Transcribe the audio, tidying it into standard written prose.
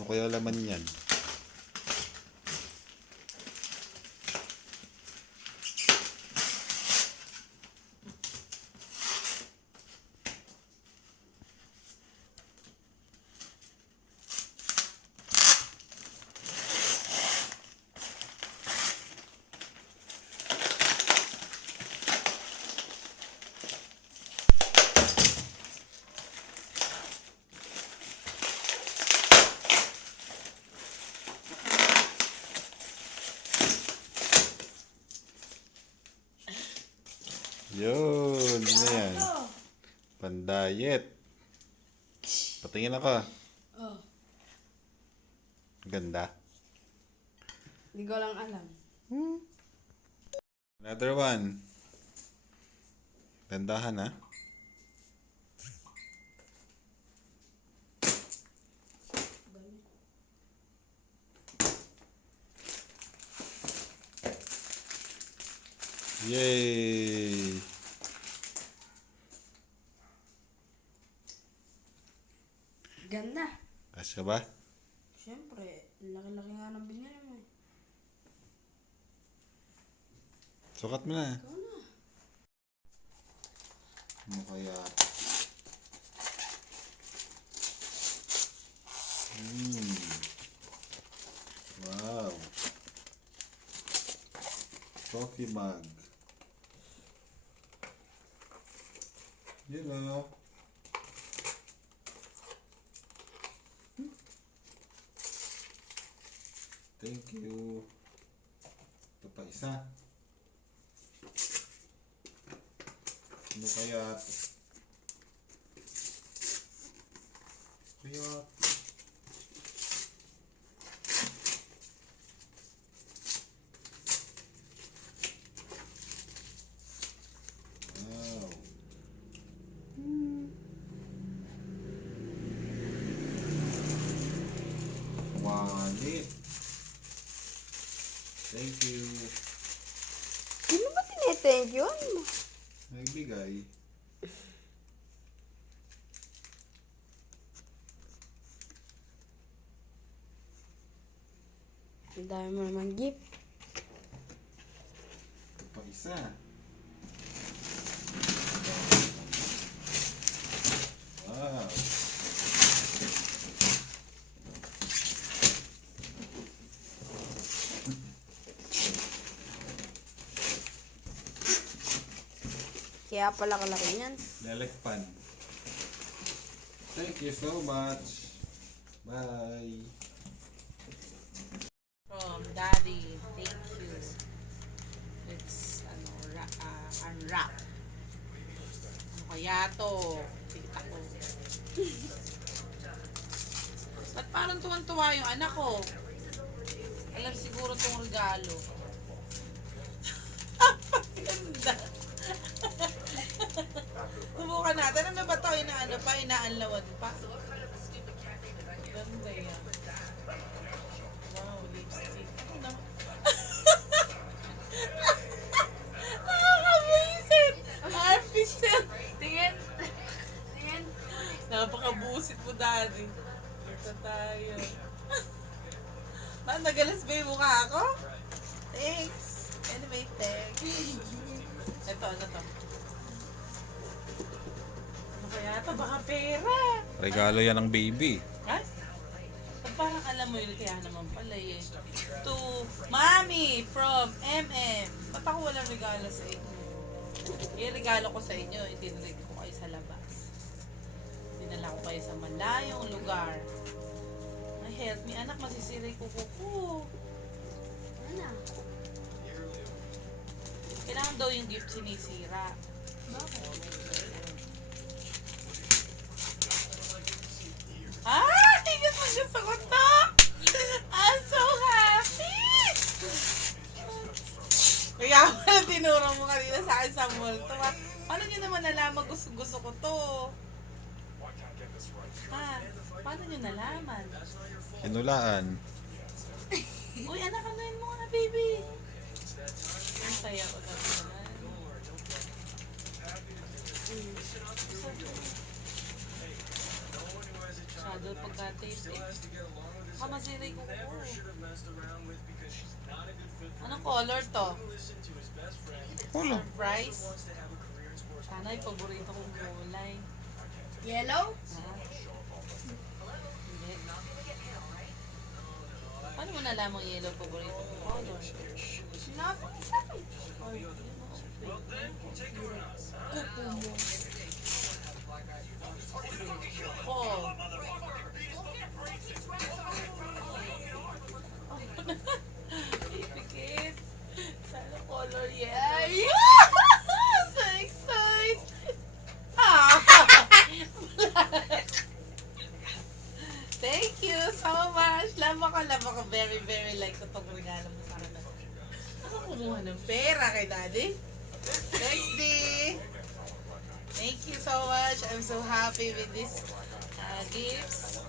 Ano kaya laman yan? Yun, ano yan? Pandayet. Patingin ako. Oh, Ganda. hindi ko lang alam. Another one. Gandahan ha. Yay! Ganda. Kasya ba? Siyempre, laki-laki nga ng binili mo eh. Sukat mo na. Ikaw na. Ano kaya? Wow. Coffee mug. You know. Thank you. Ito pa isa. Ano kaya? Kaya? Wow. Wallet. Thank you. Sino ba tinethank yun? Nagbigay. Ang dami mo naman gift. Ito pa isa. Wow. Kaya pala kalaki yan. Lalekpan. Thank you so much. Bye. From Daddy, thank you. It's unwrap. Ano kaya to? Tita ko. Ba't parang tuwan-tuwa yung anak ko? Alam siguro tong regalo. Ganda. Subukan natin. Ano ba to? Inaanlawan pa? Ganda yan. Wow, lipstick. Ano? Nakakabisit! Nakakabisit! Tingin. Tingin. Napakabusit mo, Daddy. Ito tayo. Nagalas ba yung mukha ako? Thanks. Anyway, thanks. Ito, ano to? Ano kaya ito? Baka pera. Regalo yan ng baby. Ay? Parang alam mo yun, kaya naman pala eh. To Mommy from MM. Ba't ako walang regalo sa inyo? Yung regalo ko sa inyo, itinrig ko kayo sa labas. Dinala ko kayo sa malayong lugar. Ay, help me anak, masisiray ko kuko. Ano? Kailangan daw yung gift sinisira. Ah! Tingnan mo gusto ko to! I'm so happy! Kaya pala tinuro mo kanina sa akin sa mall to. Paano nyo naman nalaman gusto ko to? Ha? Paano nyo nalaman? Inulaan. Uy, anak, anuin mo nga, baby. Ang saya ko na naman. Shadow pagka-taste eh. Baka masiray ko. Anong color to? Wala. Surprise? Sana yung paborito kong kulay. Yellow? Ha? Hindi. Paano mo nalaman yellow paborito kong color? Sinabi ko sa akin. Or, yun mo. Kuko mo. Oh. Ipikit. Sana color yan. So excited. Ah. Thank you so much. Love ako. Very, very like ko itong regalo mo sa akin. Ako kumuha ng pera kay Daddy. Thanks, D. Thank you so much. I'm so happy with these gifts.